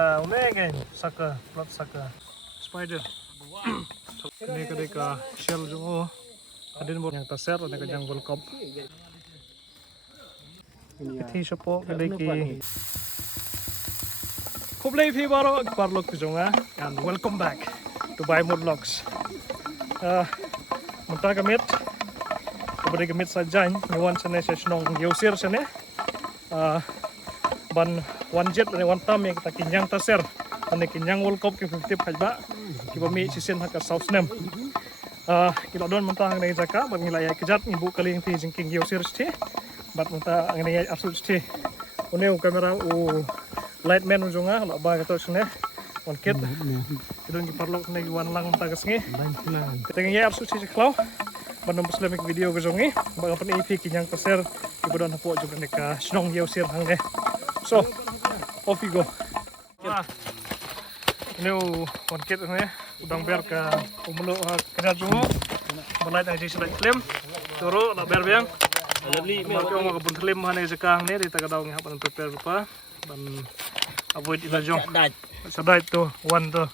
Umegen, saka, plot saka. Spider. Ini ketika shell jungo. Adin bo yang taser ada kajang volkop. Iti siapa kedeki. Kublai fi baro parlok junga and welcome back to Buy More Vlogs. Muntah kemit. Kepada kemit saja nyawan sana senong yosir sana. Ban one jet dan one tam yang kita kinyang taser. Ane kinyang World Cup ke 50 hajba. Kita mi season hak South Nem. Kita don mentah ngai jaka ban ngilai kejat ibu kali yang ti jingking yosir sti. Bat mentah ngai asul sti. Une kamera lightman ujunga la ba kato sne on kit. Idon ki parlok nai wan lang mentah kesngi. Kita ngai asul sti klau. Ban Islamic video ujungi. Ba pan EP kinyang taser ibu don hapo juga nek senong yosir hang ne. So, off you go. Ini one kit ini udang ber ke umulu kena jungo. Mulai dari sisi klaim, turu nak ber biang. Lebih mau mau kebun klaim mana sekarang ni kita kadang ni apa prepare lupa dan avoid ila jong. Sadai tu one tu.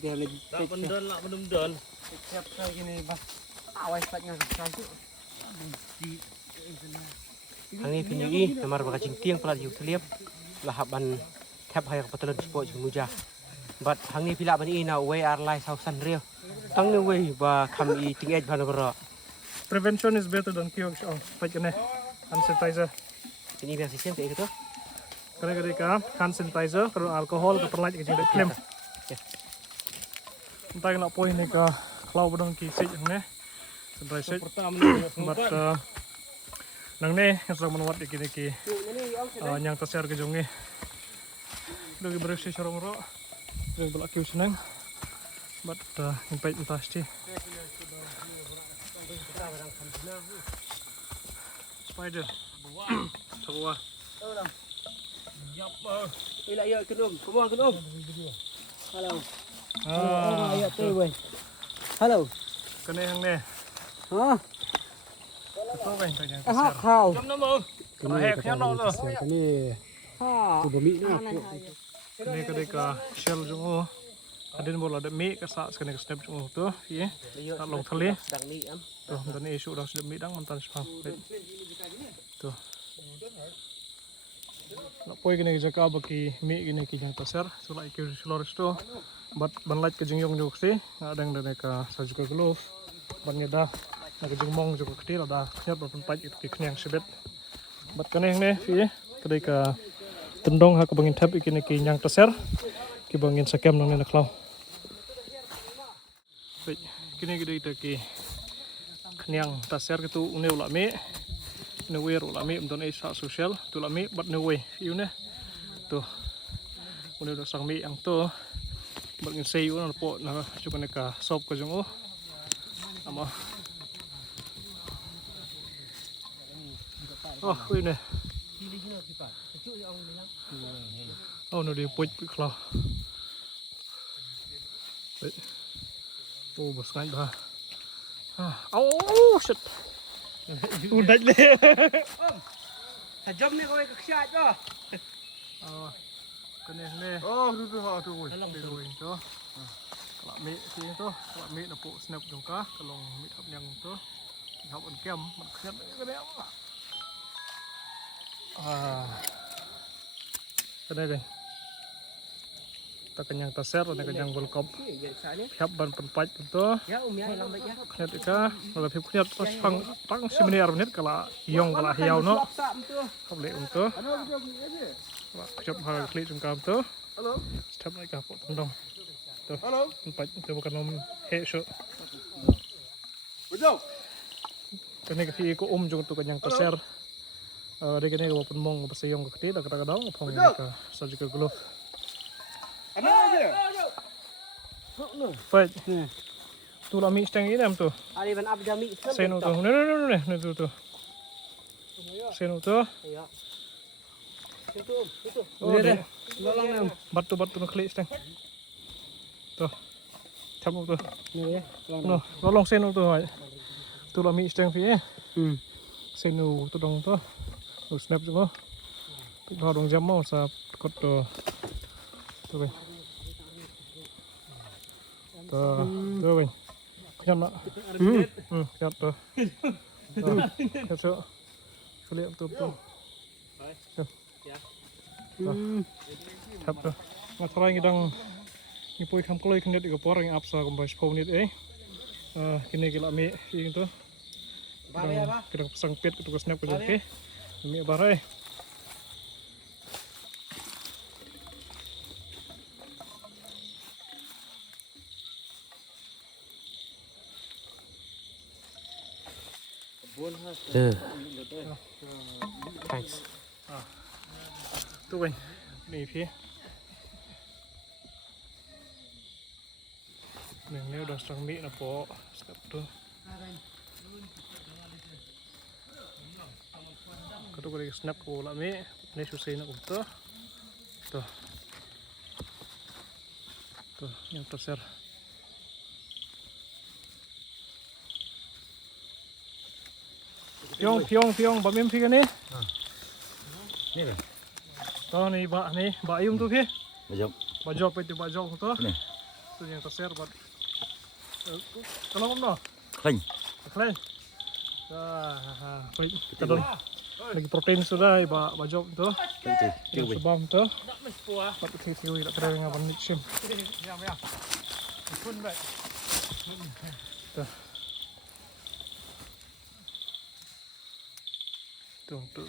Dia lagi tak bendon nak bendon. Siap saya gini bang. Awas patnya sekali. Ini pinjui namar bakacing tiang pelat yuk terliap. Lahaban tap hayak patalan sport muja. But hangi pila bani ina way are lies hausan real. Tang ni way ba kami tinggal bana bera. Prevention is better than cure. Baik ni hand sanitizer. Ini biasa sistem kayak gitu. Karena ketika hand sanitizer kalau alkohol keperlat ke jadi klaim. Entah nak poin ni ke kalau bedong kisik yang ni, sampai sik. But nang ni yang sedang menuat di kini ki, yang tersiar ke jongi. Lagi bersih sorong ro, lagi belak kiu senang. But impai entah sih. Spider, sebuah. Ila ya kenum, come on kenum. Hello. Oh, ayat tu weh. Hello. Kena yang ni. Ha? Apa yang kau yang Ah, tersiar? kau. Jom nama. Kena hek yang nama tu. Kini. Ha. Tu bami ni. Kena ketika shell jongo. Adin bola ada mi kesak sekali ke snap jongo tu. Iya. Tak long thali. Sedang ni am. Tu, dan isu dah sudah mi dang mantan sepang. Tu. Nak poin kena jaga bagi mi kena kijang taser. Sulai ikut selores tu. But banlait ke jengyong juga sih. Ada yang dari ke sajuka glove. Bannya dah. Nak jengbong juga kecil ada. Nyat berpempat itu kena yang sebet. But kena yang ni, fi. Ketika tendong hak bangin tap ikini kijang taser. Kibangin sakem nang ni nak lau. Baik, kini kita ki kenyang taser itu une ulami. Newe ulami untuk esa sosial. Tu ulami but newe. Iu ne. Tu. Une udah sang mi yang tu. Bangin sayu na po na cuka neka sop ko jung ama ini no di puj klau bos ngai dah shit udah deh Tajam ni kau keksiat tu. Kena ni. Oh, tu woi. Tu. Kalau mi si tu, kalau mi nak puk snap juga, kalau mi thap yang tu, thap on cam, maksud kena apa? Kena deh. Tak kenyang taser, tak kenyang World Cup. Siap ban penpat tu. Ya, ya lambat ya. Kena tika, kalau pip kena pas pang si menit kalau hiong kalau hiau no. Kau boleh untuk. Kejap hal klik jengkam tu. Halo. Step naik kapok tendong. Tu. Halo. Empat tu bukan nom headshot. Betul. Kena kasi ko jung tu kanyang taser. Dia kini bawa penmong bersayong ke keti, dah kadang-kadang pong mereka surgical glove. Fight. Tu lah mix tang ini am tu. Ali ban abdami. Seno tu. Ne tu. Seno tu. Ya. Itu. Oh, dia. Lolang nam. Batu nak klik tang. Tu. Campur tu. Ni ya. No, lolong seno tu. Tu lah mix tang fi. Seno tu dong tu. Tu snap tu. Tu dong jam mau sa kot tu. Tu kan. Tu kan. Kan nak. Kan tu. Kan tu. Kulit tu. Thập rồi. Mà thôi cái đằng như bôi khăm clôi không được cái bỏ ra áp sa cũng phải phô nít ấy. Cái này cái là mẹ cái itu. Cái đằng sang pet cái tugas snap cái gì mẹ bà đây. Thanks. Tu kan. Ni phía. Nếu đó sang Mỹ là bỏ step tu. Kalau kau snap kau lah Mỹ, ni susah nak untuk tu. Tu yang terser. Piong, bamim phía ni. Ni ke? Oh ni ayum tu phía. Macam Bajok itu bajok tu. ni. Tu yang terser buat. Kalau kamu Kling. Kalian, baik kita dong. Lagi protein sudah, bajok tu. Tu. Sebam tu. Tapi tiwi tak kena dengan banyak sim. Tu.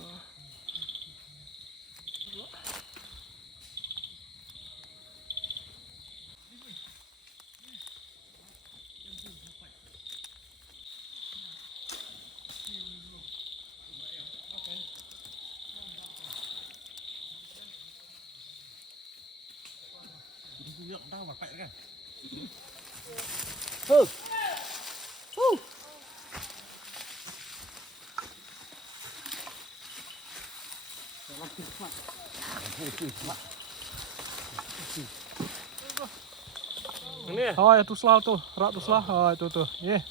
Oh, ya tu selah tu, rak tu selah. Oh, itu. Ye.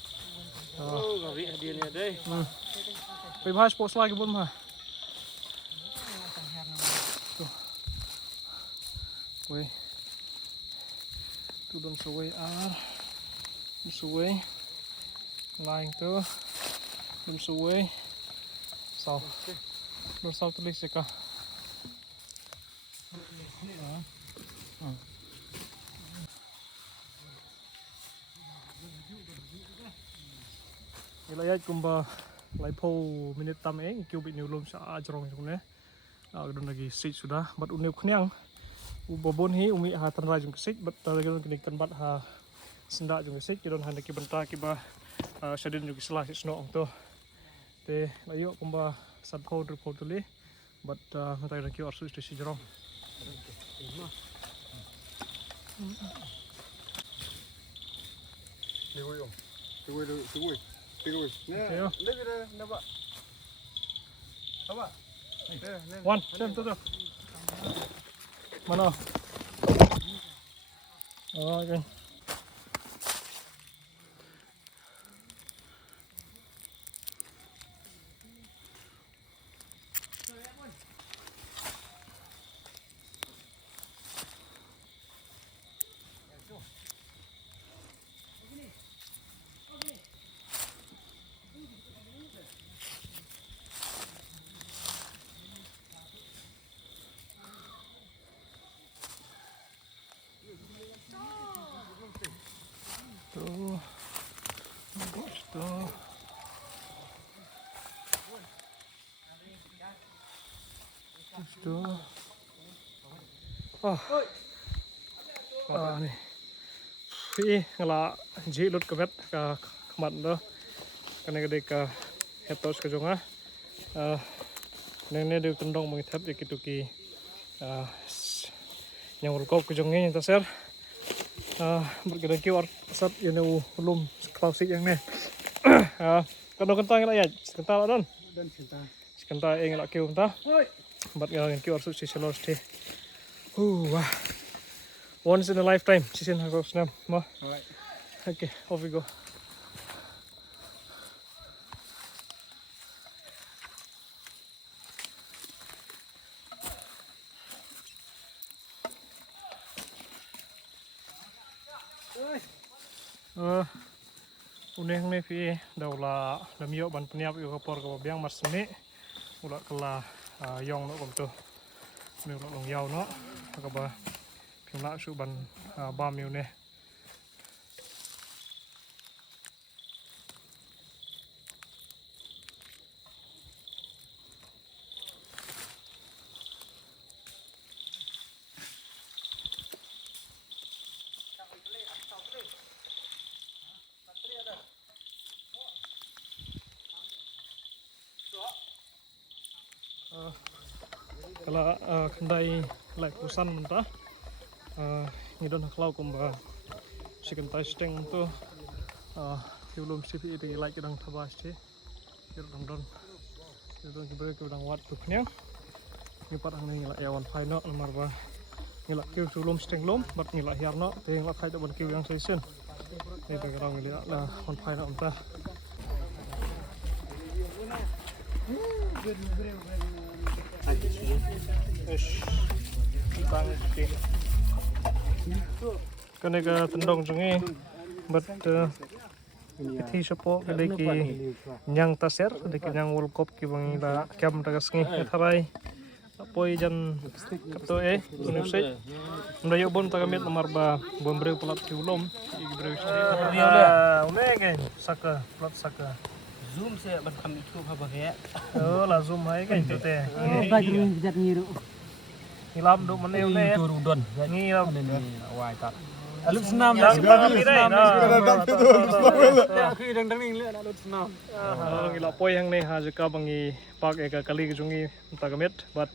Oh, gawi dia ni ada. Pergi bahas sport selah ke pun mah. Tu. Wei. Tu don suwei ar. Suwei. Lain tu. Don suwei. Sau. Don sau tulis sekah. Ilayat kumba lai po minit tam kêu bị nhiều lom sa ajrong chung ne. Don lagi sit sudah, bat uniu khniang. Ubobon hi umi ha tan rai jung sit, bat lagi don kinikan bat ha senda jung sit, don handa ki benta ki ba shadin jung selah sno to. Te layo kumba sad po report tuli, bat mata ki arsu sti jrong. Tunggu. Okay, Lagi dah nampak. Apa? Wan, tu. Mana? Oh, okay. Tu. Ni. Fi ngala jilut ke vet ka khamat do. Kane gede ka hetos ka jonga. Nene dia tendong mengithap di kituki yang World ke jongnya yang tasir berkira kiwar sat yang ulum klasik yang ni kadang kentang yang ya kentang don kentang yang lak kiu kentang bat yang kiwar sut sisi los ti wah once in a lifetime sisin harus nam mah okay off we go. Uneng ni pi daula lamio ban peniap yo kapor ka biang marsni ula kala yong no kom tu mi ula long yau no ka ba pina su ban ba mi ne kala kendai like pusan mentah ngidon haklau kumba chicken thigh steng tu belum sipi di like kedang tabas ti kedang don kibere kedang wat tu knya ni parang ni la yawan final marba ngilak kiu sulum steng lom bat ngilak hiarno te ngilak khai ban kiu yang season ni te kedang ngilak la on final entah Kene ka tendong jungi but iti sapo kede ki nyang taser kede ki nyang World Cup ki bangila kam tagasngi tharai apoi jan kapto unusai ndayo bon tagamit nomor ba bombre pulat ulom ibre unege saka pulat saka zoom se ban kam YouTube ha ba he la zoom hai kan tu te ba ni jat ngiru ngilam du meneu ne turu don ngilam wai tat alut senam yang pakai aku dang ning le alut senam ngila poi yang ne ha jaka bangi pak eka kali kejungi tagamit but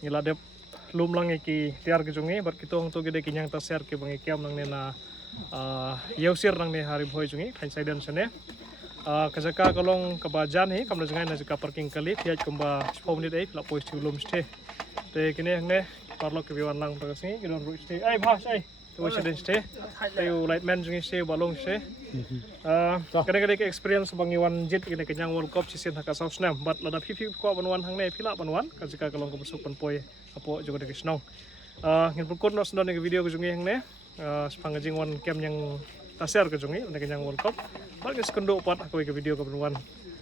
ngila dep lum lang ki tiar kejungi but kitong tu gede kinyang taser ki bangi kiam nang ne na yausir nang ne hari bhoi jungi thain saiden sene kajaka kalong kabajan hi kamla jangai na jaka parking kali tiaj kumba 10 minit ai la poi ulum ste te kini hang ne parlo ke biwan lang tagasngi gidon ru ste ai bhas ai tu siden ste te lightman jungi ste balong ste kadang-kadang ke experience bangi wan jet kini kenyang World Cup sisin haka saus nam but lada pipi ko banwan hang ne pila banwan kajaka kalong kabusuk pan poi apo juga de kisnong ngin pukun no sendon ke video ke jungi hang ne sepangajing wan kem yang taser ke jungi ne kenyang World Cup bagi sekundo pot aku ke video ke banwan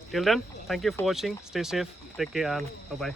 till then thank you for watching stay safe take care and bye bye.